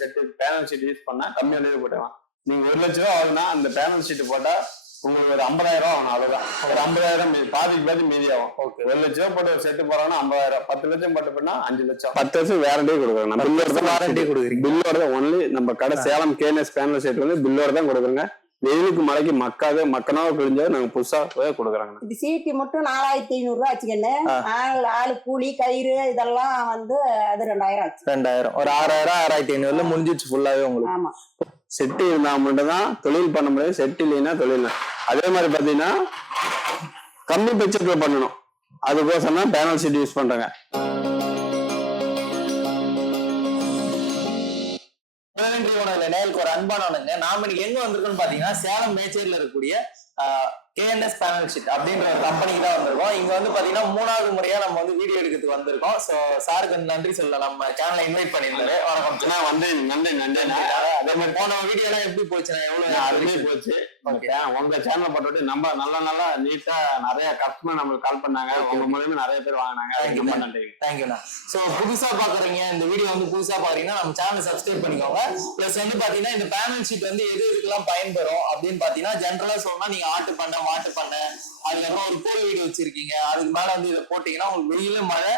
Set panel sheet use பண்ணா கம்மி விலையில போட்டுக்கலாம். நீங்க ஒரு லட்ச ரூபா ஆகுதுன்னா அந்த பேனல் ஷீட் போட்டா உங்களுக்கு ஒரு ஐம்பதாயிரம் ரூபா ஆகணும் அவ்வளவுதான். ஒரு ஐம்பதாயிரம் பாதிக்கு பாதி மீதி ஆகும். ஓகே ஒரு லட்ச ரூபா போட்டு ஒரு செட்டு போறோம்னா ஐம்பதாயிரம் பத்து லட்சம் போட்டு பண்ணா அஞ்சு லட்சம். பத்து வருஷம் வேரண்டியே கொடுக்குறோம். பில்லோட தான் வாரண்டி கொடுக்குறீங்க. பில்லோட தான் ஒன்லி நம்ம கடை சேலம் கேஎன்எஸ் பேனல் செட் வந்து பில்லோட தான் கொடுக்குறோங்க. வெயிலுக்கு மழைக்கு மக்காது மக்கனாவ கிழிஞ்சா நாங்க புதுசாவே கொடுக்குறாங்க இது சீட்டு மட்டும் நாலாயிரத்தி ஐநூறு ரூபா ஆச்சுக்கண்ணு. ஆள் ஆளு கூலி கயிறு இதெல்லாம் வந்து அது ரெண்டாயிரம் ஆச்சு. ரெண்டாயிரம். ஒரு ஆறாயிரம் ஆறாயிரத்தி ஐநூறுல முடிஞ்சிச்சு ஃபுல்லாவே உங்களுக்கு. ஆமா. செட்டு இருந்தா மட்டும் தான் தொழில் பண்ண முடியாது செட் இல்லைன்னா தொழில். அதே மாதிரி பாத்தீங்கன்னா கம்மி பட்ஜெட்ல பண்ணணும். அதுக்கோசரம் தான் பேனல் ஷீட் யூஸ் பண்றாங்க. போனதுல நேருக்கு ஒரு அன்பானவனுங்க நாம இன்னைக்கு எங்க வந்திருக்கோம்னு பாத்தீங்கன்னா சேலம் மேச்சேரியில இருக்கக்கூடிய கேஎன்எஸ் பேனல் ஷீட் அப்படின்ற ஒரு கம்பெனிக்கு தான் வந்திருக்கோம். இங்க வந்து பாத்தீங்கன்னா மூணாவது முறையா நம்ம வந்து வீடியோ எடுக்கிறதுக்கு வந்திருக்கோம். சோ சாருக்கு நன்றி சொல்லலாம். நம்ம சேனலை இன்வைட் பண்ணியிருந்தாரு வணக்கம். வந்து நன்றி நன்றி அதே மாதிரி போன வீடியோ எல்லாம் எப்படி போச்சுன்னா எவ்வளவு அருமையா போச்சு. உங்க சேனல் போட்டுட்டு நம்ம நல்ல நல்லா நீட்டா நிறைய கஸ்டமர் நம்மளுக்கு கால் பண்ணாங்க. உங்க மூலியமா நிறைய பேர் வாங்கினாங்க. ரொம்ப நன்றி. தேங்க்யூண்ணா சோ புதுசா பாக்குறீங்க. இந்த வீடியோ வந்து புதுசா பாக்குறீங்கன்னா நம்ம சேனல் சப்ஸ்கிரைப் பண்ணிக்கோங்க. பிளஸ் வந்து பாத்தீங்கன்னா இந்த பேனல் ஷீட் வந்து எது எதுக்கெல்லாம் பயன்பெறும் அப்படின்னு பாத்தீங்கன்னா ஜென்ரலா சொல்லணும்னா நீங்க ஆட்டு பண்ண மாட்டு பண்ண அதுக்கப்புறம் ஒரு கோழி வீடு வச்சிருக்கீங்க. அதுக்கு மேல வந்து இதை போட்டீங்கன்னா உங்களுக்கு வெளியில மழை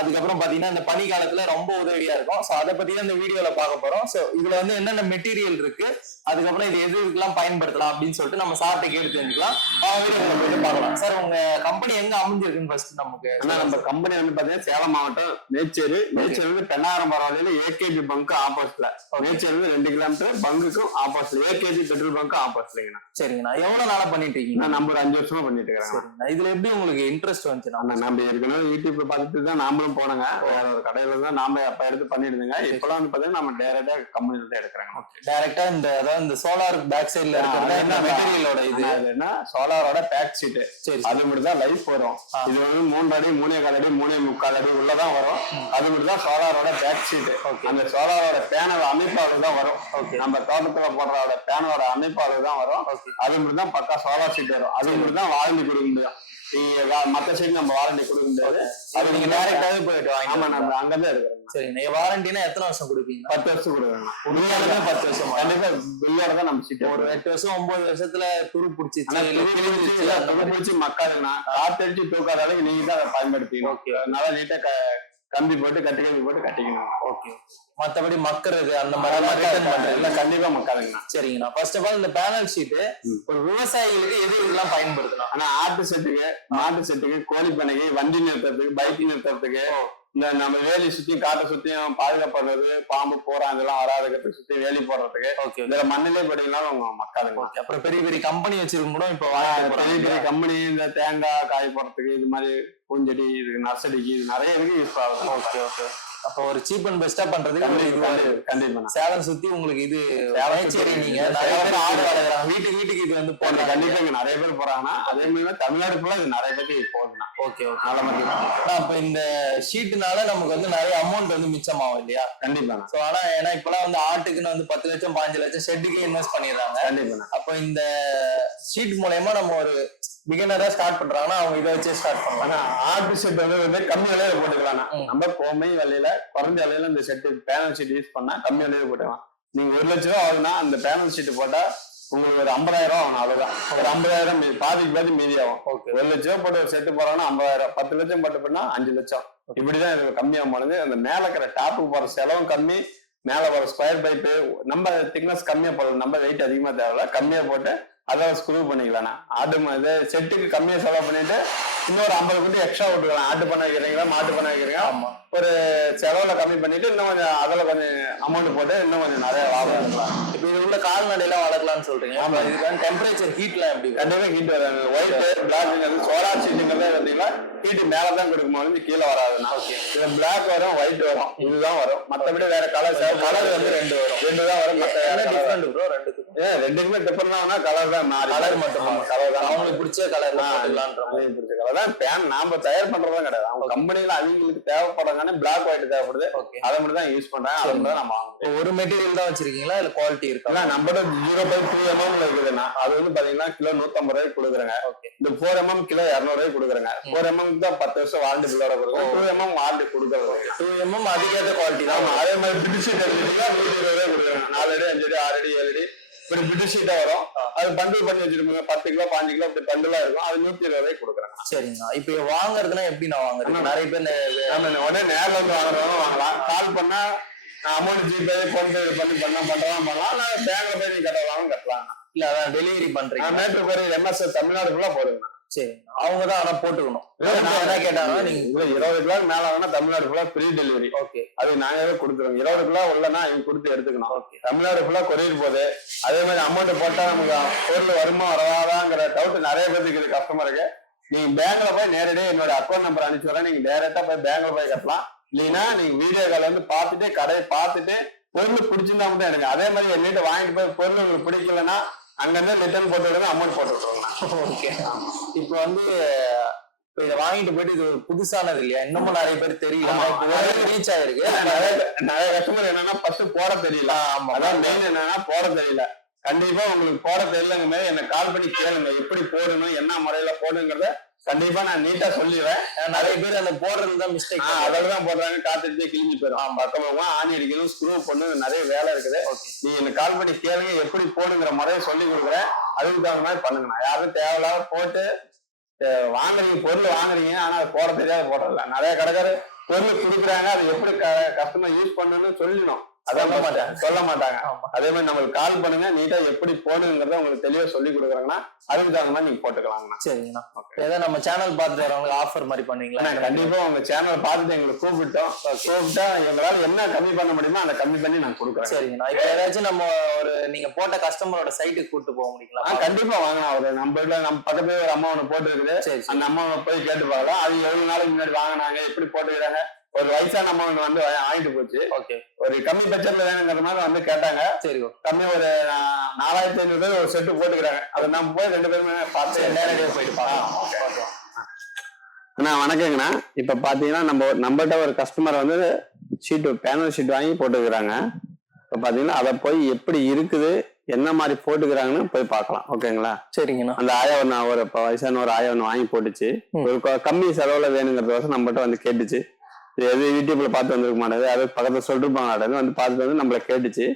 அதுக்கப்புறம் பாத்தீங்கன்னா இந்த பனி காலத்துல ரொம்ப உதவியா இருக்கும். சோ அதை பத்தி தான் இந்த வீடியோல பார்க்க போறோம். சோ இதுல வந்து என்னென்ன மெட்டீரியல் இருக்கு? அதுக்கப்புறம் இது எது இதுக்கெல்லாம் பயன்படுத்தலாம் அப்படின்னு சொல்லிட்டு நம்ம சார்ட்ட கேட்டு தெரிஞ்சுக்கலாம். அவங்க வீடியோல போயிட்டு பார்க்கலாம். சார் உங்க கம்பெனி எங்க அமைஞ்சிருக்குன்னு ஃபர்ஸ்ட் நமக்கு நம்ம கம்பெனி வந்து பாத்தீங்கன்னா சேலம் மாவட்டம் நேச்சேரி நேச்சர் வந்து பெண்ணாயிரம் பரவாயில்ல ஏகேபி பங்க் ஆப்போசிட்ல நேச்சர் வந்து ரெண்டு கிலோமீட்டர் பங்குக்கும் ஆப்போசிட் ஏகேபி பெட்ரோல் பங்க் ஆப்போசிட்லங்கண்ணா சரிங்கண்ணா. எவ்வளவு நாளா பண்ணிட்டு இருக்கீங்க? நம்ம ஒரு அஞ்சு வருஷமா பண்ணிட்டு இருக்கிறேன். சரிங்கண்ணா. இதுல எப்படி உங்களுக்கு இன்ட்ரெஸ்ட் வந்துச்சு? ஆனா நம்ம ஏற்கனவே யூடியூப்ல பார்த்துட்டு தான் நாமளும் போனோங்க. வேற ஒரு கடையில தான் நாம அப்ப எடுத்து பண்ணிட்டு இருந்தோங்க இப்பெல்லாம் வந்து பாத்தீங்கன்னா நம்ம டைரக்டா கம்பெனில தான் எடுக்கிறாங்க. டைரக்டா இந்த அதாவது இந்த சோலார் பேக் சைடுல இருக்கிறது இந்த மெட்டீரியலோட இது? என்ன? சோலாரோட பேக் ஷீட் சரி அது மட்டும் தான் லைஃப் வரும். இது வந்து மூன்று அடி மூணே கால் அடி மூணே முக்கால் அடி உள்ளதான் வரும். அது மட்டும் தான் சோலாரோட பேக் Okay. அந்த சோலாரோட பேனல் அமைப்பாளர் தான் வரும். ஓகே நம்ம தோட்டத்துல போடுறோட பேனலோட அமைப்பாளர் தான் வரும். அது மட்டும் தான் பக்கா சோலார் ஷீட் வரும். அது மட்டும் தான் வாரண்டி கொடுக்க முடியும். நீங்க மத்த சைடு நம்ம வாரண்டி கொடுக்க முடியாது அது நீங்க டைரக்டாவே போயிட்டு ஆமா வாங்க நம்ம அங்கதான் எடுக்கிறோம் சரிங்க வாரண்டினா எத்தனை வருஷம் கொடுப்பீங்க? பத்து வருஷம் கொடுக்குறாங்க உண்மையாலுமே பத்து வருஷம் கண்டிப்பா பில்லோட தான் நம்ம சீட் ஒரு எட்டு வருஷம் ஒன்பது வருஷத்துல துரு பிடிச்சி, துரு. பிடிச்சி மக்காதுன்னா காத்தடிச்சு தூக்காத அளவுக்கு நீங்க தான் அதை பயன்படுத்திக்கணும். Okay. நல்லா நீட்டா கம்பி போட்டு கட்டி கம்பி போட்டு கட்டிக்கணும். ஓகே மத்தபடி மக்கறது அந்த மாதிரி ரிட்டர்ன் பண்றது. இல்ல கண்டிப்பா மக்காதுங்கண்ணா. சரிங்கண்ணா. ஃபர்ஸ்ட் ஆஃப் ஆல் இந்த பேனல் ஷீட். ஒரு விவசாயிகளுக்கு எது இதெல்லாம் பயன்படுத்தலாம் ஆனா ஆட்டு செட்டுக்கு மாட்டு செட்டுக்கு கோழி பண்ணைக்கு வண்டி நிறுத்துறதுக்கு பைக் நிறுத்துறதுக்கு இந்த நம்ம வேலி சுத்தி காட்டை சுத்தியும் பாதுகாப்படுறது பாம்பு போறா இதெல்லாம் வராதுக்கு சுத்தி வேலி போடுறதுக்கு. ஓகே இதுல மண்ணிலே போட்டீங்கன்னா உங்க மக்காதுங்க அப்புறம் பெரிய பெரிய கம்பெனி வச்சிருக்கும் கூட இப்ப பெரிய பெரிய கம்பெனி இந்த தேங்காய் காய் போடுறதுக்கு இது மாதிரி பூஞ்செடி இது நர்சரிக்கு இது நிறைய இதுக்கு யூஸ் ஆகுது. Okay okay. அப்போ ஒரு சீப் அண்ட் பெஸ்டா பண்றதுக்கு. கண்டிப்பா கண்டிப்பா சேலம் சுத்தி உங்களுக்கு இது நீங்க நிறைய பேர் ஆடு வளர்க்குறாங்க வீட்டுக்கு வீட்டுக்கு இது வந்து போடுறாங்க. கண்டிப்பா இங்க நிறைய பேர் போறாங்கன்னா அதே மாதிரி தமிழ்நாடு ஃபுல்லா இது நிறைய பேருக்கு போகுதுண்ணா ஓகே ஓகே நல்ல மாதிரி அப்ப இந்த ஷீட்னால நமக்கு வந்து நிறைய அமௌண்ட் வந்து மிச்சமாகும் இல்லையா? கண்டிப்பாண்ணா சோ ஆனா ஏன்னா இப்பெல்லாம் வந்து ஆட்டுக்குன்னு வந்து பத்து லட்சம் பாஞ்சு லட்சம் ஷெட்டுக்கு இன்வெஸ்ட் பண்ணிடுறாங்க. கண்டிப்பாண்ணா அப்போ இந்த ஷீட் மூலயமா நம்ம ஒரு பிகினரா ஸ்டார்ட் பண்றாங்கன்னா அவங்க இதை வச்சே ஸ்டார்ட் பண்ணலாம். ஆனா ஆட்டு செட் வந்து கம்மி விலையில போட்டுக்கலாம். நம்ம கோமை விலையில குறைஞ்ச விலையில இந்த செட்டு பேனல் ஷீட் யூஸ் பண்ணா கம்மி விலையில போட்டுக்கலாம். நீங்க ஒரு லட்ச ரூபா ஆகுதுன்னா அந்த பேனல் ஷீட் போட்டா உங்களுக்கு ஒரு ஐம்பதாயிரம் ரூபா ஆகணும் அவ்வளவுதான் ஒரு ஐம்பதாயிரம் பாதிக்கு பாதி மீதி ஆகும். ஓகே. ஒரு லட்ச ரூபா போட்டு ஒரு செட்டு போறாங்கன்னா ஐம்பதாயிரம். பத்து லட்சம் போட்டு பண்ணா அஞ்சு லட்சம். இப்படிதான் இது கம்மியாக போனது. அந்த மேல இருக்கிற டாப்புக்கு போற செலவும் கம்மி. மேல போற ஸ்கொயர் பைப்பு நம்ம திக்னஸ் கம்மியா போடலாம் நம்ம வெயிட் அதிகமா தேவையில்ல. கம்மியா போட்டு அதை ஸ்க்ரூ பண்ணிக்கலாம். ஆடு ம- இது செட்டுக்கு கம்மியா செலவு பண்ணிட்டு இன்னொரு ஐம்பது குட்டி எக்ஸ்ட்ரா விட்டுக்கலாம். ஆட்டு பண்ண வைக்கிறீங்களா மாட்டு பண்ண வைக்கிறீங்க ஆமா. ஒரு செலவுல கம்மி பண்ணிட்டு இன்னும் கொஞ்சம் அதில் கொஞ்சம் அமௌண்ட் போட்டு இன்னும் கொஞ்சம் நிறைய லாபம் எடுக்கலாம். இப்போ இது உள்ள கால்நடையெல்லாம் வளர்க்கலாம்னு சொல்றீங்க. ஆமா. இதுக்கான டெம்பரேச்சர் ஹீட்லாம் எப்படி வரும்? கண்டிப்பா ஹீட் வராது. ஒயிட் பிளாக் சோலார் ஷீட்டுங்கிறத பார்த்தீங்கன்னா ஹீட் மேல தான் கொடுக்கும் பொழுது கீழே வராதுண்ணா Okay. இதுல பிளாக் வரும் ஒயிட் வரும். இதுதான் வரும். மத்தபடி வேற கலர் கலர் வந்து ரெண்டு வரும். ரெண்டு தான் வரும் colour டிஃபரெண்ட் ப்ரோ ஏன் ரெண்டுக்குமே டிஃபரெண்ட் கலர் தான் மாறி கலர் மட்டும் கலர் தான். அவங்களுக்கு பிடிச்ச மாதிரி. அவங்களுக்கு பிடிச்ச கலர் தான் பேன் நாம தயார் பண்றதும் கிடையாது. அவங்க கம்பெனில அவங்களுக்கு தேவைப்படுறாங்க பிளாக் ஒயிட் தேவைப்படுது. ஓகே அதை மட்டும் தான் யூஸ் பண்றாங்க. அதை மட்டும் தான் நம்ம வாங்க இப்போ ஒரு மெட்டீரியல் தான் வச்சிருக்கீங்களா? இல்ல குவாலிட்டி இருக்கா? நம்மகிட்ட ஜீரோ பை டூ எம்எம் இருக்குதுன்னா அது வந்து பாத்தீங்கன்னா கிலோ நூத்தம்பது ரூபாய்க்கு கொடுக்குறேங்க. ஓகே இந்த ஃபோர் எம்எம் கிலோ இரநூறு ரூபாய்க்கு கொடுக்குறேங்க. ஃபோர் எம்எம் தான் பத்து வருஷம் வாரண்டி பில்லோட கொடுக்குறோம். டூ எம்எம் வாரண்டி கொடுக்கறது டூ எம்எம் அதுக்கேற்ற குவாலிட்டி தான். அதே மாதிரி ஷீட் எடுத்துட்டீங்கன்னா நூத்தி இருபது ரூபாய் கொடுக்குறாங்க. நாலு அடி அஞ்சு அடி ஆறு அடி ஏழு அடி இப்படி பிட்டு ஷீட்டா வரும். அது பண்டில் பண்ணி வச்சிருப்பாங்க. பத்து கிலோ பாஞ்சு கிலோ இப்படி பண்டிலா இருக்கும். அது நூத்தி இருபது ரூபாய்க்கு கொடுக்குறாங்க. சரிங்கண்ணா. இப்போ வாங்குறதுனா எப்படி நான் வாங்குறது? நிறைய பேர் நெ- உடனே நேரில் வந்து வாங்குறவங்க வாங்கலாம். கால் பண்ணா அமௌண்ட் ஜிபே ஃபோன் பே பண்ணி பண்ண பண்றதா பண்ணலாம். இல்ல பேங்க்ல போய் நீங்க கட்டலாம் கட்டலாம் இல்ல அதான் டெலிவரி பண்றீங்க. நான் மேட்ரு பேர் எம்எஸ் தமிழ்நாடு ஃபுல்லா போடுங்க சரி. அவங்க தான் ஆனா போட்டுக்கணும் நான் என்ன கேட்டாங்கன்னா நீங்க இருபது கிலோ மேல வேணா தமிழ்நாடு ஃபுல்லா ஃப்ரீ டெலிவரி ஓகே. அது நாங்களே கொடுத்துருவோம் இருபது கிலோ உள்ளனா இவங்க கொடுத்து எடுத்துக்கணும். ஓகே. தமிழ்நாடு ஃபுல்லா கொரியர் போகுது அதே மாதிரி அமௌண்ட் போட்டா நமக்கு பொருள் வருமா வராதாங்கிற டவுட் நிறைய பேருக்கு கஸ்டமருக்கு நீங்க பேங்க்ல போய் நேரடியாக என்னோட அக்கௌண்ட் நம்பர் அனுப்பிச்சு வரேன் நீங்க டேரக்டா போய் பேங்க்ல போய் கட்டலாம். இல்லைன்னா நீங்க வீடியோ கால் வந்து பார்த்துட்டு கடையை பார்த்துட்டு பொருள் பிடிச்சிருந்தா மட்டும் எனக்கு அதே மாதிரி என்கிட்ட வாங்கிட்டு போய் பொருள் உங்களுக்கு பிடிக்கலன்னா அங்கிருந்து ரிட்டர்ன் போட்டு விடுங்க அமௌண்ட் போட்டு விட்டுருவாங்க ஓகே இப்போ வந்து இதை வாங்கிட்டு போயிட்டு இது புதுசானது இல்லையா? இன்னமும் நிறைய பேர் தெரியல. ரீச் ஆயிருக்கு. நிறைய கஸ்டமர் என்னன்னா ஃபர்ஸ்ட் போட தெரியல. ஆமா அதான் மெயின் என்னன்னா போட தெரியல. கண்டிப்பா உங்களுக்கு போட தெரியலங்க மாதிரி என்ன கால் பண்ணி கேளுங்க. எப்படி போடணும் என்ன முறையில போடுங்கிறத கண்டிப்பா நான் நீட்டா சொல்லிடுவேன். நிறைய பேர் அந்த போடுறது தான் மிஸ்டேக் அதோட தான் போடுறாங்க. காத்துட்டு கிழிஞ்சு போயிடும். பக்கமா ஆணி அடிக்கணும் ஸ்க்ரூ பண்ணணும் நிறைய வேலை இருக்குது. நீங்க எனக்கு கால் பண்ணி கேளுங்க எப்படி போடுங்கிற முறையை சொல்லி கொடுக்குறேன். அதுக்கு தகுந்த மாதிரி பண்ணுங்க. நான் யாரும் தேவையில்லாம போட்டு வாங்குறீங்க பொருள் வாங்குறீங்க ஆனா அது போட தெரியாத போடல நிறைய கடைக்காரு பொருள் கொடுக்குறாங்க அது எப்படி கஸ்டமர் யூஸ் பண்ணணும்னு சொல்லணும் அதான் சொல்ல மாட்டாங்க. சொல்ல மாட்டாங்க. அதே மாதிரி நம்மளுக்கு கால் பண்ணுங்க. நீட்டா எப்படி போடணுங்கிறத உங்களுக்கு தெளிவா சொல்லி கொடுக்குறாங்கன்னா அதுக்கு தகுந்த மாதிரி நீங்க போட்டுக்கலாங்கண்ணா. சரிங்கண்ணா. ஏதோ நம்ம சேனல் பார்த்துட்டு வரவங்களுக்கு ஆஃபர் மாதிரி பண்ணுவீங்களா? கண்டிப்பா உங்க சேனல் பார்த்துட்டு எங்களை கூப்பிட்டோம். கூப்பிட்டா எங்களால என்ன கம்மி பண்ண முடியுமோ அதை கம்மி பண்ணி நான் கொடுக்குறேன். சரிங்கண்ணா. இப்போ ஏதாச்சும் நம்ம ஒரு நீங்க போட்ட கஸ்டமரோட சைட்டுக்கு கூட்டு போக முடியுங்களா? கண்டிப்பா வாங்கலாம் ஒரு நம்ம வீட்டுல நம்ம பக்கத்துல ஒரு அம்மா ஒண்ணு போட்டு இருக்குது சரி சரி. அந்த அம்மாவை போய் கேட்டு பார்க்கலாம் அது எவ்வளவு நாளைக்கு முன்னாடி வாங்கினாங்க? எப்படி போட்டுக்கிறாங்க? ஒரு வயசான அம்மா ஒண்ணு வந்து வாங்கிட்டு போச்சு. ஓகே. ஒரு கம்மி பட்ஜெட்ல வேணுங்கிற மாதிரி வந்து கேட்டாங்க. சரி கம்மி ஒரு நாலாயிரத்தி ஐநூறு பேர் ஒரு செட்டு போட்டுக்கிறாங்க. அதை நம்ம போய் ரெண்டு பேருமே பார்த்து நேரடியாக போயிட்டு பார்க்கலாம். அண்ணா வணக்கங்கண்ணா. இப்ப பாத்தீங்கன்னா நம்ம நம்மகிட்ட ஒரு கஸ்டமர் வந்து ஷீட் பேனல் ஷீட் வாங்கி போட்டுக்கிறாங்க. இப்ப பாத்தீங்கன்னா அதை போய் எப்படி இருக்குது என்ன மாதிரி போட்டுக்கிறாங்கன்னு போய் பார்க்கலாம். ஓகேங்களா? சரிங்கண்ணா. அந்த ஆயா ஒன்று ஒரு வயசான ஒரு ஆயா ஒன்று வாங்கி போட்டுச்சு. ஒரு கம்மி செலவுல வேணுங்கிறதுக்கோசம் நம்மகிட்ட வந்து கேட்டுச்சு. எது யூடியூப்ல பார்த்து வந்திருக்க மாட்டேது அது பக்கத்துல சொல்லிருப்பாங்க வந்து பார்த்துட்டு வந்து நம்மள கேட்டுச்சு.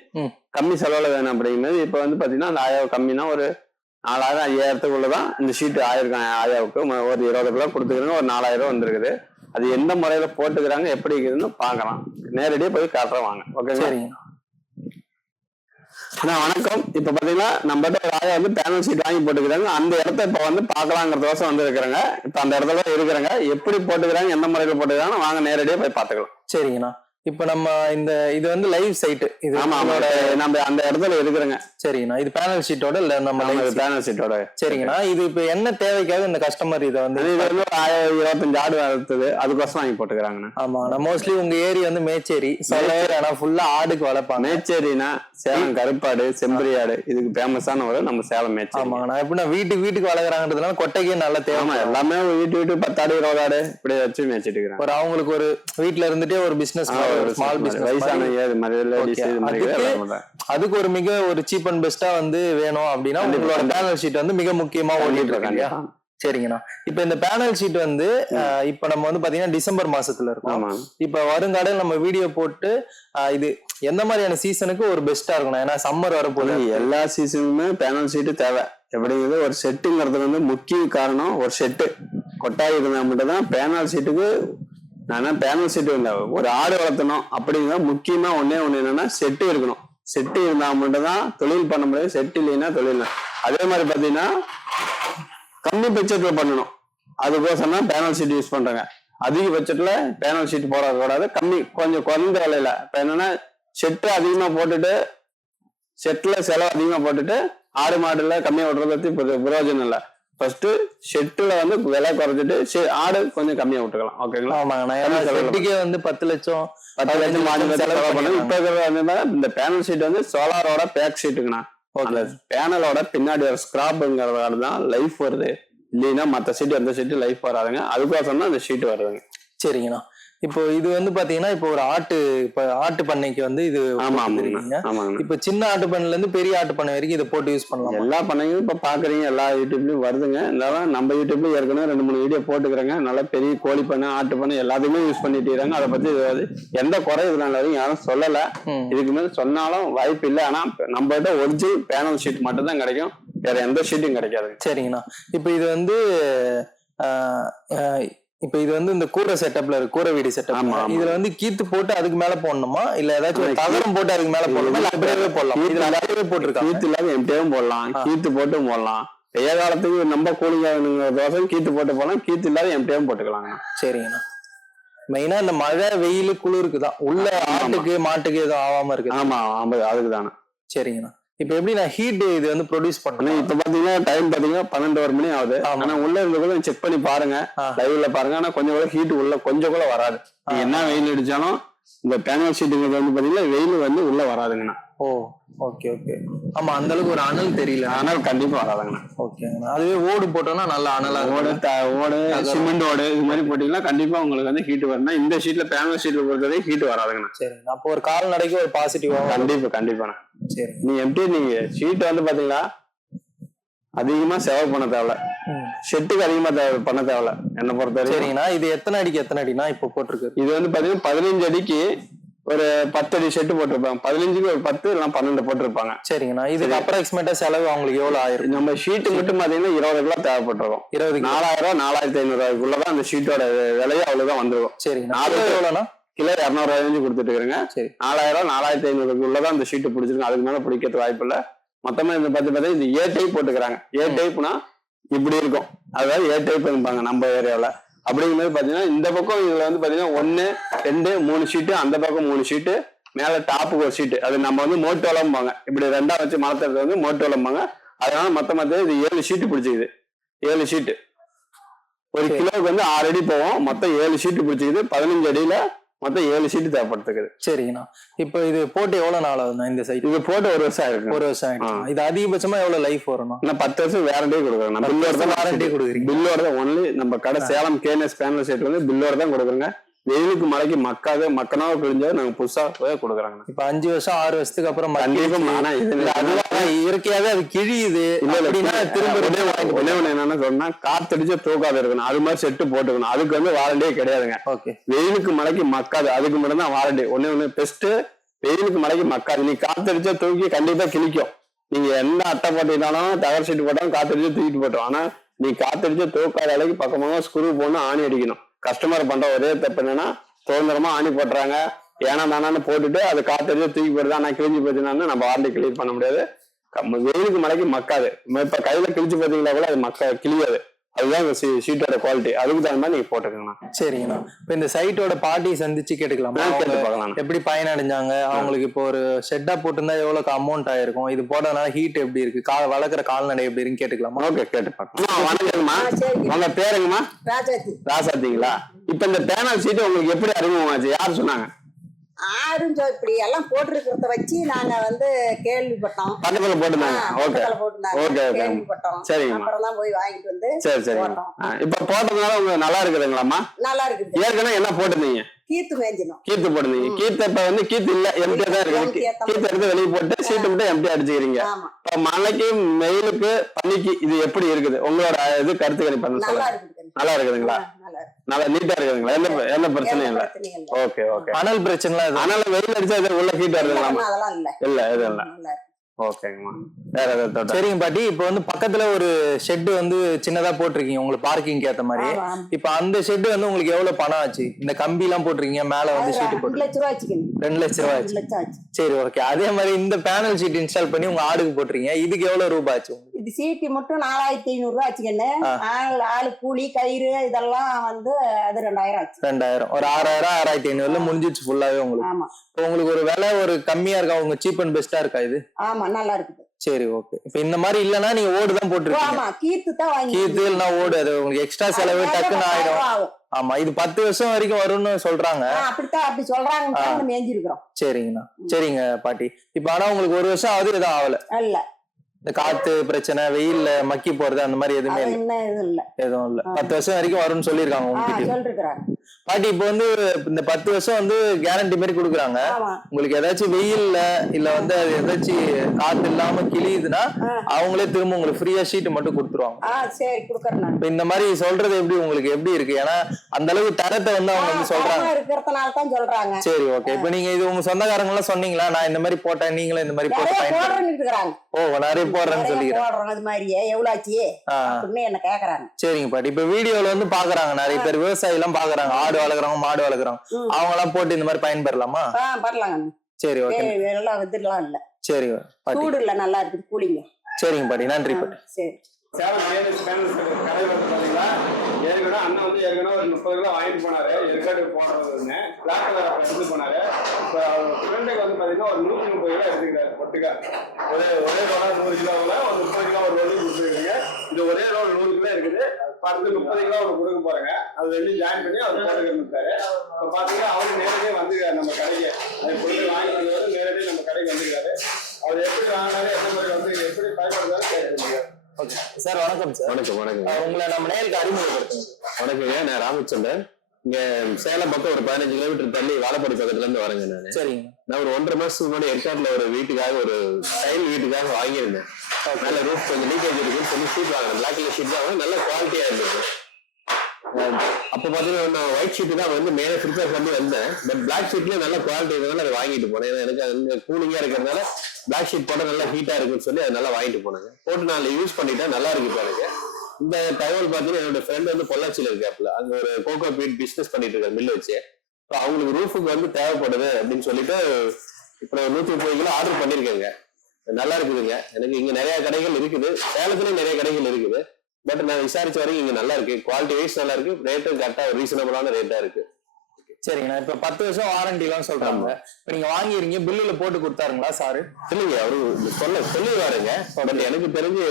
கம்மி செலவுல வேணும் அப்படிங்கிறது இப்போ வந்து பாத்தீங்கன்னா அந்த ஆயா கம்மினா ஒரு நாலாயிரம் ஐயாயிரத்துக்குள்ளதான் இந்த ஷீட் ஆயிருக்கும். ஆயாவுக்கு ஒரு இருபது கிலோ கொடுத்துக்கிறாங்க ஒரு நாலாயிரம் வந்திருக்குது. அது எந்த முறையில போட்டுக்கிறாங்க எப்படி இருக்குதுன்னு பார்க்கலாம். நேரடியாக போய் காட்டுறோம் வாங்க. ஓகேங்களா? சரிங்க. அண்ணா வணக்கம். இப்ப பாத்தீங்கன்னா நம்மகிட்ட ஒரு ஆயா வந்து பேனல் ஷீட் வாங்கி போட்டுக்கிறாங்க. அந்த இடத்த இப்ப வந்து பாக்கலாங்கிறதோசம் வந்து இருக்கிறாங்க இப்ப அந்த இடத்துல இருக்கிறாங்க. எப்படி போட்டுக்கிறாங்க எந்த முறையில போட்டுக்கிறாங்க வாங்க நேரடியா போய் பாத்துக்கலாம் சரிங்கண்ணா. இப்போ நம்ம இந்த இது வந்து லைவ் சைட் இது ஆமா ஆமா. நம்மளோட நம்ம அந்த இடத்துல இருக்கிறோங்க சரிங்கண்ணா. இது பேனல் ஷீட்டோட இல்ல நம்ம. பேனல் ஷீட்டோட சரிங்கண்ணா. இது இப்போ என்ன தேவைக்காக இந்த கஸ்டமர் இதை வந்து இது வந்து ஆயிரம் இருபத்தஞ்சு ஆடு வளர்த்தது. அதுக்கோசம் வாங்கி போட்டுக்கிறாங்கண்ணா. ஆமாங்கண்ணா. மோஸ்ட்லி உங்க ஏரி வந்து மேச்சேரி. சொல்லவே ஆனா ஃபுல்லா ஆடுக்கு வளர்ப்பாங்க. மேச்சேரினா சேலம் கருப்பாடு செம்பரி ஆடு. இதுக்கு ஃபேமஸான ஒரு நம்ம சேலம் மேச்சேரி. ஆமாங்கண்ணா. எப்படின்னா வீட்டுக்கு வீட்டுக்கு வளர்க்குறாங்கிறதுனால கொட்டைக்கே நல்ல தேவை. ஆமா எல்லாமே வீட்டு வீட்டு பத்து ஆடு இருபது ஆடு இப்படி வச்சு மேய்ச்சிட்டு இருக்கிறாங்க. ஒரு அவங்களுக்கு ஒரு வீட்ல இருந்துட்டே ஒரு பிசினஸ் ஸ்மால் பிசினஸ் வயசான இது மாதிரி அதுக்கு- ஒரு மிக ஒரு சீப் அண்ட் பெஸ்டா வந்து வேணும் அப்படின்னா. உங்களோட பேனல் ஷீட் வந்து மிக முக்கியமா ஓடிட்டு இருக்கு இல்லையா கண்டிப்பா. சரிங்கண்ணா. இப்ப இந்த பேனல் ஷீட் வந்து இப்ப நம்ம வந்து பாத்தீங்கன்னா டிசம்பர் மாசத்துல இருக்கோம். இப்ப வருங்காலம் நம்ம வீடியோ போட்டு இது எந்த மாதிரியான சீசனுக்கு ஒரு பெஸ்டா இருக்கணும்? ஏன்னா சம்மர் வரப்போகுது. எல்லா சீசனுமே பேனல் ஷீட்டு தேவை. எப்படிங்கிறது ஒரு செட்டுங்கிறது வந்து முக்கிய காரணம் ஒரு செட்டு கொட்டாய் இருந்தா மட்டும் தான் பேனல் ஷீட்டுக்கு நான் பேனல் செட்டு இல்லை. ஒரு ஆடு வளர்த்தணும் அப்படிங்கிற முக்கியமா ஒண்ணே ஒண்ணு என்னன்னா செட்டு இருக்கணும். செட்டு இருந்தா மட்டும் தான் தொழில் பண்ண முடியாது செட்டு இல்லைன்னா தொழில் அதே மாதிரி பாத்தீங்கன்னா கம்மி பட்ஜெட்ல பண்ணணும். அதுக்கோசரம் தான் பேனல் ஷீட் யூஸ் பண்றாங்க. அதிக பட்ஜெட்ல பேனல் ஷீட் போட கூடாது. கம்மி கொஞ்சம் குறைந்த விலையில. இப்ப என்னன்னா செட்டு அதிகமா போட்டுட்டு செட்ல செலவு அதிகமா போட்டுட்டு ஆடு மாடுல கம்மியா விடுறத பத்தி பிரயோஜனம் இல்ல. ஃபர்ஸ்ட் ஷெட்டுல வந்து விலை குறைச்சிட்டு ஆடு கொஞ்சம் கம்மியா விட்டுக்கலாம். ஓகேங்களா ஆமாங்கண்ணா. செட்டுக்கே வந்து பத்து லட்சம் பத்து லட்சம் மாடி செலவு பண்ணணும். இப்ப இருக்கிறது இந்த பேனல் ஷீட் வந்து சோலாரோட பேக் ஷீட்டுங்கண்ணா அந்த பேனலோட பின்னாடி வர ஸ்கிராப்ங்கிறதால தான் லைஃப் வருது. இல்லைன்னா மற்ற சீட்டு எந்த சீட்டு லைஃப் வராதுங்க. அதுக்கோசரம் தான் இந்த ஷீட் வருதுங்க. சரிங்கண்ணா. இப்போ இது வந்து பாத்தீங்கன்னா இப்போ ஒரு ஆட்டு இப்ப ஆட்டு பண்ணைக்கு வந்து இது இப்போ சின்ன ஆட்டு பண்ணையில இருந்து பெரிய ஆட்டு பண்ணை வரைக்கும் இதை போட்டு யூஸ் பண்ணலாம்? எல்லா பண்ணையும் இப்ப பாக்குறீங்க எல்லா யூடியூப்லயும் வருதுங்க. இருந்தாலும் நம்ம யூடியூப்ல ஏற்கனவே ரெண்டு மூணு வீடியோ போட்டுக்கிறேங்க. நல்லா பெரிய கோழி பண்ணை ஆட்டு பண்ணை எல்லாத்தையுமே யூஸ் பண்ணிட்டு இருக்காங்க. அதை பத்தி எந்த குறை இதனால யாரும் சொல்லல. இதுக்கு மேல சொன்னாலும் வாய்ப்பு இல்லை. ஆனா நம்ம கிட்ட ஒரிஜினல் பேனல் ஷீட் மட்டும் தான் கிடைக்கும். வேற எந்த ஷீட்டும் கிடைக்காதுங்க. சரிங்கண்ணா. இப்போ இது வந்து இப்போ இது வந்து இந்த கூரை செட்டப்ல இருக்கு கூரை வீடு செட்டப். இதுல வந்து கீத்து போட்டு அதுக்கு மேல போடணுமா? இல்ல ஏதாச்சும் தகரம் போட்டு அதுக்கு மேல போடணுமா? அப்படியே போடலாம்? கீத்து இதுல அப்படியே போட்டிருக்காங்க. கீத்து இல்லாத எம்டியும் போடலாம். கீத்து போட்டும் போடலாம். வெய்ய காலத்துக்கு நம்ம கூலிங்க தோசை கீத்து போட்டு போடலாம். கீத்து இல்லாத எம்டியும் போட்டுக்கலாங்க. சரிங்கண்ணா. மெயினா இந்த மழை வெயில் குளிருக்கு தான் உள்ள. ஆட்டுக்கு மாட்டுக்கு எதுவும் ஆகாம இருக்கு ஆமா ஆமா அதுக்கு தானே சரிங்கண்ணா. இப்போ எப்படி நான் ஹீட் இது வந்து ப்ரொடியூஸ் பண்ணணும் இப்ப பாத்தீங்கன்னா டைம் பாத்தீங்கன்னா பன்னெண்டு ஒரு மணி ஆகுது. ஆனா உள்ள இருந்த கூட செக் பண்ணி பாருங்க. லைவ்ல பாருங்க. ஆனா கொஞ்சம் கூட ஹீட் உள்ள கொஞ்சம் கூட வராது. என்ன வெயில் அடிச்சாலும் இந்த பேனல் ஷீட்டுங்கிறது வந்து பாத்தீங்கன்னா வெயில் வந்து உள்ள வராதுங்கண்ணா. ஓ ஓகே ஓகே ஆமா அந்த அளவுக்கு ஒரு அனல் தெரியல. ஆனால் கண்டிப்பா வராதுங்கண்ணா. ஓகேங்கண்ணா அதுவே ஓடு போட்டோம்னா நல்லா அனலா ஓடு ஓடு. சிமெண்ட் ஓடு இது மாதிரி போட்டீங்கன்னா கண்டிப்பா உங்களுக்கு வந்து ஹீட் வரணும். இந்த ஷீட்ல பேனல் ஷீட்ல பொறுத்தவரை ஹீட் வராதுங்கண்ணா. சரிங்கண்ணா அப்போ ஒரு கால்நடைக்கு ஒரு பாசிட்டிவா கண்டிப்பா கண்டிப்பாண்ணா. சரி. நீ எப்படி நீங்க ஷீட் வந்து பாத்தீங்களா அதிகமா செலவு பண்ண தேவையில்ல. ம். ஷெட்டுக்கு அதிகமா தேவை பண்ண தேவையில்ல. என்னை பொறுத்தவரை சரிங்கண்ணா. இது எத்தனை அடிக்கு எத்தனை அடினா இப்போ போட்டிருக்கு இது வந்து பாத்தீங்கன்னா பதினஞ்சு அடிக்கு ஒரு பத்து அடி ஷெட்டு போட்டிருப்பாங்க. பதினஞ்சுக்கு ஒரு பத்து இல்லைன்னா பன்னெண்டு போட்டிருப்பாங்க. சரிங்கண்ணா. இதுக்கு அப்ராக்சிமேட்டா செலவு அவங்களுக்கு எவ்வளவு ஆயிரும் நம்ம ஷீட்டு மட்டும் பாத்தீங்கன்னா இருபது கிலோ தேவைப்பட்டிருக்கும். இருபது. நாலாயிரம் ரூபாய் நாலாயிரத்தி ஐநூறு ரூபாய்க்குள்ளதான் அந்த ஷீட்டோட விலையே அவ்வளவுதான் வந்துருக்கும். சரிங்கண்ணா. நாலு எவ்வளோண்ணா கிலோ இரநூறு ரூபாய் கொடுத்துட்டு இருக்கிறேங்க சரி. நாலாயிரம் நாலாயிரத்தி ஐநூறுக்குள்ளதான் அந்த ஷீட்டு பிடிச்சிருக்கும் அதுக்கு மேல பிடிக்கிறது வாய்ப்பு இல்ல. மொத்தமா இந்த பத்து பார்த்தா இது ஏ டைப் போட்டுக்கிறாங்க. ஏ டைப்னா இப்படி இருக்கும். அதாவது ஏ டைப் இருப்பாங்க நம்ம ஏரியாவுல அப்படிங்கும்போது பாத்தீங்கன்னா இந்த பக்கம் இதுல வந்து பாத்தீங்கன்னா ஒன்னு ரெண்டு மூணு ஷீட்டு அந்த பக்கம் மூணு ஷீட்டு மேல டாப்புக்கு ஒரு ஷீட்டு அது நம்ம வந்து மோட்டோலம்பாங்க. இப்படி ரெண்டா வச்சு மரத்துறது வந்து மோட்டோலம்பாங்க. அதனால மொத்த மொத்தம் இது ஏழு ஷீட்டு பிடிச்சிக்குது. ஏழு ஷீட்டு ஒரு. கிலோவுக்கு வந்து ஆறு அடி போவோம் மொத்தம் ஏழு ஷீட்டு பிடிச்சிக்குது. பதினஞ்சு அடியில மொத்தம் ஏழு ஷீட்டு தேவைப்படுத்துக்குது சரிங்கண்ணா. இப்போ இது போட்டு எவ்வளவு நாள் ஆகுதுண்ணா இந்த சைட் இது போட்டு ஒரு வருஷம் ஆயிருக்கு ஒரு வருஷம் ஆயிடுச்சு இது அதிகபட்சமா எவ்வளவு லைஃப் வரும்ண்ணா? இன்னும் பத்து வருஷம் வேரண்டியே கொடுக்குறோம் நம்ம பில்லோட தான் வாரண்டி கொடுக்குறீங்க. பில்லோட தான் ஒன்லி நம்ம கடை சேலம் கேஎன்எஸ் பேனல் செட் வந்து பில்லோட தான் கொடுக்குறோங்க. வெயிலுக்கு மழைக்கு மக்காத மக்கனாக கிழிஞ்சா நாங்க புதுசாக கொடுக்குறாங்க இப்ப அஞ்சு வருஷம் ஆறு வருஷத்துக்கு அப்புறம் இயற்கையாவே அது கிழியுது. திரும்ப என்னன்னா சொன்னா காத்தடிச்சு தூக்காத இருக்கணும். அது மாதிரி செட்டு போட்டுக்கணும். அதுக்கு வந்து வாரண்டியே கிடையாதுங்க. ஓகே. வெயிலுக்கு மழைக்கு மக்காது அதுக்கு மட்டும் தான் வாரண்டி ஒண்ணே ஒண்ணு பெஸ்ட் வெயிலுக்கு மழைக்கு மக்காது. நீ காத்தடிச்சா தூக்கி கண்டிப்பா கிழிக்கும். நீங்க எந்த அட்டை போட்டீங்கனாலும் தகர சீட்டு போட்டாலும் காத்தடிச்சு தூக்கிட்டு போட்டோம் ஆனா நீ காத்தடிச்சு தூக்காத அளவுக்கு பக்கமாக ஸ்க்ரூ போடணும் ஆணி அடிக்கணும். கஸ்டமர் பண்ற ஒரே தப்பு என்னன்னா சுதந்திரமா ஆணி போட்டுறாங்க. ஏன்னா தானு போட்டுட்டு அது காத்தடிச்சு தூக்கி போடுது ஆனா கிழிஞ்சு போச்சுன்னா நம்ம வாரண்டி கிளியர் பண்ண முடியாது. வெயிலுக்கு மலைக்கு மக்காது. இப்ப கையில கிழிச்சு பார்த்தீங்களா கூட அது மக்க கிழியாது. அதுதான் இந்த ஷீட்டோட குவாலிட்டி அதுக்கு தகுந்த மாதிரி நீங்க போட்டுக்கோங்க சரிங்கண்ணா. இப்ப இந்த சைட்டோட பார்ட்டி சந்திச்சு கேட்டுக்கலாமா? கேட்டு பார்க்கலாம் எப்படி பயனடைஞ்சாங்க? அவங்களுக்கு இப்போ ஒரு ஷெட்டா போட்டிருந்தா எவ்வளவு அமௌண்ட் ஆயிருக்கும்? இது போட்டதுனால ஹீட் எப்படி இருக்கு? கால் வளர்க்குற கால்நடை எப்படி இருக்குன்னு கேட்டுக்கலாமா? ஓகே கேட்டு பார்க்கலாம். வணக்கம்மா உங்க பேருங்கம்மா? ராசாத்தீங்களா இப்ப இந்த பேனல் சீட்டு உங்களுக்கு எப்படி அறிமுகமாச்சு? யார் சொன்னாங்க? ஆறும் சொ- இப்படி எல்லாம் போட்டிருக்கிறத வச்சு நாங்க வந்து கேள்விப்பட்டோம். பக்கத்துல போட்டுருந்தாங்க. ஓகே. ஓகே. கேள்விப்பட்டோம். சரிங்கம்மா. அப்புறம் தான் போய் வாங்கிட்டு வந்து சரி சரி. இப்ப போட்டதுனால உங்களுக்கு நல்லா இருக்குதுங்களாம்மா? நல்லா இருக்குது. ஏற்கனவே என்ன போட்டிருந்தீங்க? கீத்து மேஞ்சினோம் கீத்து போட்டிருந்தீங்க. கீத்து இப்ப வந்து கீத்து இல்ல எம்டியா தான் தான் கீத்து எடுத்து வெளியே போட்டு சீட்டு மட்டும் எம்டி அடிச்சுக்கிறீங்க. இப்ப மழைக்கு வெயிலுக்கு பனிக்கு இது எப்படி இருக்குது? உங்களோட இது கருத்து கணிப்பு நல்லா நல்லா இருக்குதுங்களா? ஆ, நல்லா நீட்டா இருக்குதுங்களா? எந்த எந்த பிரச்சனையும் இல்ல. ஓகே ஓகே அனல் பிரச்சனை ஆனால வெயில் அடிச்சா இது உள்ள ஹீட் வருதுங்களாமா அதெல்லாம் இல்ல. இல்ல எதுவும் இல்ல. ஓகேங்கம்மா வேற ஏதாவது தோட்டம் சரிங்க பாட்டி இப்போ வந்து பக்கத்துல ஒரு ஷெட் வந்து சின்னதா போட்டிருக்கீங்க உங்களுக்கு பார்க்கிங் ஏத்த மாதிரி. இப்போ அந்த ஷெட் வந்து உங்களுக்கு எவ்வளவு பணம் ஆச்சு? இந்த கம்பி எல்லாம் போட்டிருக்கீங்க மேல வந்து ஷீட் ரெண்டு போட்டு ரெண்டு லட்சம் ரூபாய் ஆச்சு. சரி ஓகே அதே மாதிரி இந்த பேனல் ஷீட் இன்ஸ்டால் பண்ணி உங்க ஆடுக்கு போட்டிருக்கீங்க. இதுக்கு எவ்வளவு ரூபாய் ஆச்சு? இது சீட்டி மட்டும் நாலாயிரத்தி ஐநூறு ரூபா வச்சுக்கணும் ஆ. ஆள் ஆளு கூலி கயிறு இதெல்லாம் வந்து அது ரெண்டாயிரம் ஆச்சு. ரெண்டாயிரம். ஒரு ஆறாயிரம் ஆறாயிரத்தி ஐநூறுல முடிஞ்சிச்சு ஃபுல்லாவே உங்களுக்கு. ஆமா. இப்போ உங்களுக்கு ஒரு விலை ஒரு கம்மியா இருக்கா? உங்க சீப் அண்ட் பெஸ்டா இருக்கா இது? ஆமா நல்லா இருக்குது. சரி ஓகே இப்போ இந்த மாதிரி இல்லைன்னா நீங்க ஓடு தான் போட்டிருக்கீங்க. ஆமா கீத்து தான் வாங்கி கீத்து இல்லைன்னா ஓடு அது உங்களுக்கு எக்ஸ்ட்ரா செலவு டக்குன்னு ஆயிடும். ஆமா இது பத்து வருஷம் வரைக்கும் வரும்னு சொல்றாங்க. அப்படித்தான் அப்படி சொல்றாங்க மேய்ஞ்சிருக்கிறோம் சரிங்கண்ணா. சரிங்க பாட்டி. இப்ப ஆனா உங்களுக்கு ஒரு வருஷம் ஆகுது எதுவும் ஆகல. இல்ல இந்த காத்து பிரச்சனை வெயில்ல மக்கி போறது அந்த மாதிரி எதுவுமே இல்லை. எதுவும் இல்ல. பத்து வருஷம் வரைக்கும் வரும்னு சொல்லியிருக்காங்க ஆ உங்ககிட்ட. பாட்டி இப்போ வந்து இந்த பத்து வருஷம் வந்து கேரண்டி மாதிரி கொடுக்குறாங்க. உங்களுக்கு ஏதாச்சும் வெயில்ல இல்ல வந்து அது ஏதாச்சும் காத்து இல்லாம கிழியுதுன்னா. அவங்களே திரும்ப உங்களுக்கு ஃப்ரீயா ஷீட் மட்டும் கொடுத்துருவாங்க. இந்த மாதிரி சொல்றது எப்படி உங்களுக்கு எப்படி இருக்கு? ஏன்னா அந்த அளவுக்கு தரத்தை வந்து அவங்க வந்து சொல்றாங்க. சரி ஓகே இப்ப நீங்க இது உங்க சொந்தக்காரங்க எல்லாம் சொன்னீங்களா? நான் இந்த மாதிரி போட்டேன் நீங்களும் இந்த மாதிரி போட்டு ஓ நிறைய போடுறேன்னு நிறைய சொல்லிக்கிறேன். போடுறோம் அது மாதிரியே எவ்வளவு ஆச்சு. அப்படின்னு என்ன கேக்குறாங்க. சரிங்க பாட்டி. இப்ப வீடியோல வந்து பாக்குறாங்க நிறைய பேர். விவசாயி எல்லாம் பாக்குறாங்க. ஆடு வளர்க்குறவங்க மாடு வளர்க்குறவங்க. அவங்க எல்லாம் போட்டு இந்த மாதிரி பயன்பெறலாமா? சரி ஓகே. இதெல்லாம் இல்ல. சரி சூடு இல்ல நல்லா இருக்குது கூலிங்க. சரிங்க பாட்டி. நன்றி பாட்டி. சரி. சேலம் கேஎஸ் பேனல்ஸ் கடை வந்து பாத்தீங்களா? ஏற்கனவே அண்ணன் வந்து ஏற்கனவே ஒரு முப்பது கிலோ வாங்கிட்டு போனாரு. ஏற்காடு போனதுன்னு பிளாக் கலர் அப்ப எடுத்து போனாரு. இப்போ அவர் ஃப்ரெண்டுக்கு வந்து பார்த்தீங்கன்னா ஒரு நூற்றி முப்பது கிலோ எடுத்துக்கிறாரு பொட்டுக்கா. ஒரே ஒரே ரோடா நூறு கிலோவில் ஒரு முப்பது கிலோ ஒரு ரோடு கொடுத்துருக்கீங்க. இது ஒரே ரோடு நூறு கிலோ இருக்குது. பத்து முப்பது கிலோ அவர் கொடுக்க போறாங்க. அது ரெண்டு ஜாயின் பண்ணி அவர் போட்டுக்கிட்டு இருந்தாரு இப்போ பார்த்தீங்கன்னா அவரு நேரடியாக வந்துருக்காரு நம்ம கடைக்கு. அது பொருள் வாங்கி வந்து நேரடியாக நம்ம கடைக்கு வந்துருக்காரு. அவர் எப்படி வாங்கினாரு எந்த மாதிரி வந்து எப்படி பயன்படுத்தாரு கேட்டுருக்காரு சார் வணக்கம் சார். வணக்கம் வணக்கம். உங்களை நம்ம நேருக்கு அறிமுகப்படுத்துங்க வணக்கங்க நான் ராமச்சந்திரன். இங்க சேலம் பக்கம் ஒரு பதினஞ்சு கிலோமீட்டர் தள்ளி வாழப்பாடி பக்கத்துல இருந்து வரேங்க நான். சரிங்க. நான் ஒரு ஒன்றரை மாசத்துக்கு முன்னாடி ஏற்காட்டுல ஒரு வீட்டுக்காக ஒரு டைல் வீட்டுக்காக வாங்கியிருந்தேன். நல்ல ரூஃப் கொஞ்சம் லீக்கேஜ் இருக்குன்னு சொல்லி ஷீட் வாங்கினேன். பிளாக் கலர் ஷீட் தான். நல்ல குவாலிட்டியா இருந்தது. அப்ப பாத்தீங்கன்னா நான் ஒயிட் ஷீட் தான் வந்து மேலே ப்ரிப்பேர் பண்ணி வந்தேன். பட் பிளாக் ஷீட்லயே நல்ல குவாலிட்டி இருந்ததால அதை வாங்கிட்டு போனேன். ஏன்னா எனக்கு அது கூலிங்கா இருக்கிறதுனால பிளாக் ஷீட் போட்டால் நல்லா ஹீட்டாக இருக்குன்னு சொல்லி அதை நல்லா வாங்கிட்டு போனாங்க. போட்டு நான் யூஸ் பண்ணிட்டேன் நல்லா இருக்கு இப்போ எனக்கு இந்த தகவல் பார்த்தீங்கன்னா என்னோட ஃப்ரெண்ட் வந்து பொள்ளாச்சியில் இருக்காப்புல. அங்கே ஒரு கோகோ பீட் பிஸ்னஸ் பண்ணிட்டு இருக்காரு மில் வச்சு. இப்போ அவங்களுக்கு ரூஃபுக்கு வந்து தேவைப்படுது அப்படின்னு சொல்லிட்டு இப்போ ஒரு முப்பது கிலோ ஆர்டர் பண்ணியிருக்கேங்க நல்லா இருக்குதுங்க. எனக்கு இங்கே நிறைய கடைகள் இருக்குது. சேலத்துலேயும் நிறைய கடைகள் இருக்குது. பட் நான் விசாரிச்ச வரைக்கும் இங்கே நல்லா இருக்கு. குவாலிட்டி வைஸ் நல்லா இருக்கு. ரேட்டும் கரெக்டாக ரீசனபிளான ரேட்டாக இருக்கு. சரிங்கண்ணா. இப்ப பத்து வருஷம் வாரண்டிலாம் சொல்றாங்க. இப்ப நீங்க வாங்கிருங்க பில்லுல போட்டு கொடுத்தாருங்களா சாரு இல்லைங்க அவரு சொல்ல சொல்லிடுவாருங்க. பட் எனக்கு தெரிஞ்சு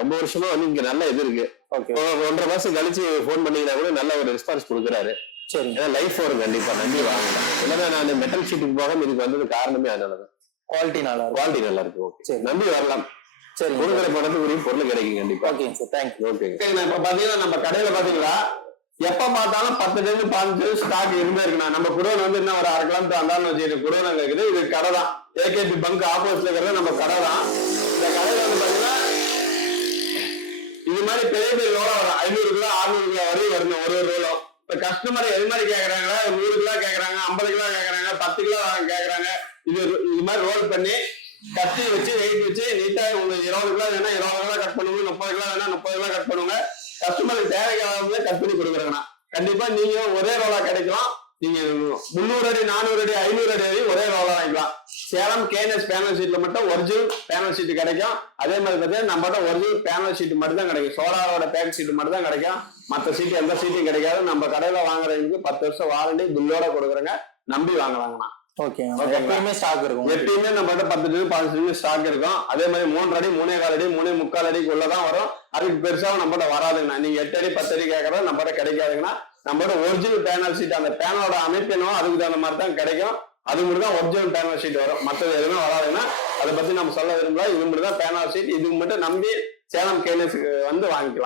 ரொம்ப வருஷமா வந்து இங்க நல்ல இது இருக்கு. ஓகே ஒரு ஒன்றரை மாசம் கழிச்சு ஃபோன் பண்ணீங்கன்னா கூட நல்ல ஒரு ரெஸ்பான்ஸ் கொடுக்குறாரு. சரிங்க ஏன்னா லைஃப் வரும் கண்டிப்பா. நம்பி வாங்கலாம். இல்லைன்னா நான் மெட்டல் ஷீட்டுக்கு போகாம இதுக்கு வந்தது காரணமே அதனாலதான் குவாலிட்டி நல்லா இருக்கும். குவாலிட்டி நல்லா இருக்கு ஓகே சரி. நம்பி வரலாம். சரிங்க கொடுக்குற பணத்துக்கு உரிய பொருள் கிடைக்கும் கண்டிப்பா. ஓகேங்க சார் தேங்க்யூ ஓகேங்கண்ணா இப்ப பாத்தீங்கன்னா நம்ம கடையில பாத்தீங்களா எப்ப பார்த்தாலும் பத்து இருந்து பதினஞ்சு ஸ்டாக் இருந்தே இருக்குண்ணா நம்ம குடோன் வந்து என்ன ஒரு அரை கிலோமீட்டர் அந்தாலும் வச்சுக்கிட்டு குடோன் அங்க இருக்குது. இது கடை தான் ஏகேபி பங்க் ஆப்போசிட்ல இருக்கிறது நம்ம கடை தான் இந்த கடையில வந்து பாத்தீங்கன்னா இது மாதிரி பெரிய பெரிய ரோலா வரும். ஐநூறு கிலோ அறுநூறு கிலோ வரையும் வரணும் ஒரு ஒரு ரோலும் இப்ப கஸ்டமர் எது மாதிரி கேக்குறாங்களா நூறு கிலோ கேக்குறாங்க ஐம்பது கிலோ கேக்குறாங்க பத்து கிலோ கேக்குறாங்க. இது இது மாதிரி ரோல் பண்ணி கத்தி வச்சு வெயிட் வச்சு நீட்டா உங்களுக்கு இருபது கிலோ வேணா இருபது கிலோ கட் பண்ணுவோம் முப்பது கிலோ வேணா முப்பது கிலோ கட் பண்ணுங்க. கஸ்டமருக்கு தேவைக்காக கட் பண்ணி கொடுக்குறாங்கண்ணா. கண்டிப்பா நீங்க ஒரே ரோலா கிடைக்கும் நீங்க முந்நூறு அடி நானூறு அடி ஐநூறு அடி வரையும் ஒரே ரோலா வாங்கிக்கலாம். சேலம் கேஎன்எஸ் பேனல் ஷீட்ல மட்டும் ஒரிஜினல் பேனல் ஷீட் கிடைக்கும். அதே மாதிரி பார்த்தீங்கன்னா நம்மகிட்ட ஒரிஜினல் பேனல் ஷீட் மட்டும் தான் கிடைக்கும். சோலாரோட பேக் ஷீட் மட்டும் தான் கிடைக்கும். மற்ற சீட்டு எந்த சீட்டும் கிடைக்காது. நம்ம கடையில வாங்குறதுக்கு பத்து வருஷம் வாரண்டி பில்லோட கொடுக்குறேங்க நம்பி வாங்கலாங்கண்ணா. எப்பயுமே ஸ்டாக் இருக்கும். எப்பயுமே நம்மகிட்ட பத்து டு பதினஞ்சு ஸ்டாக் இருக்கும். அதே மாதிரி மூன்று அடி மூணே கால் அடி மூணே முக்கால் அடிக்குள்ள தான் வரும். அதுக்கு பெருசாவும் நம்மகிட்ட வராதுங்கண்ணா. நீங்க எட்டு அடி பத்து அடி கேட்கறது நம்மகிட்ட கிடைக்காதுங்கண்ணா. நம்மகிட்ட ஒரிஜினல் பேனல் ஷீட் அந்த பேனலோட அமைப்பு என்னவோ அதுக்கு தகுந்த மாதிரி தான் கிடைக்கும். அது மட்டும் தான் ஒரிஜினல் பேனல் ஷீட் வரும். மற்றது எதுவுமே வராதுங்கன்னா அதை பத்தி நம்ம சொல்ல விரும்பல. இது மட்டும் தான் பேனல் ஷீட் இதுக்கு மட்டும் நம்பி சேலம் கேஎன்எஸ்க்கு வந்து வாங்கிக்கலாம்.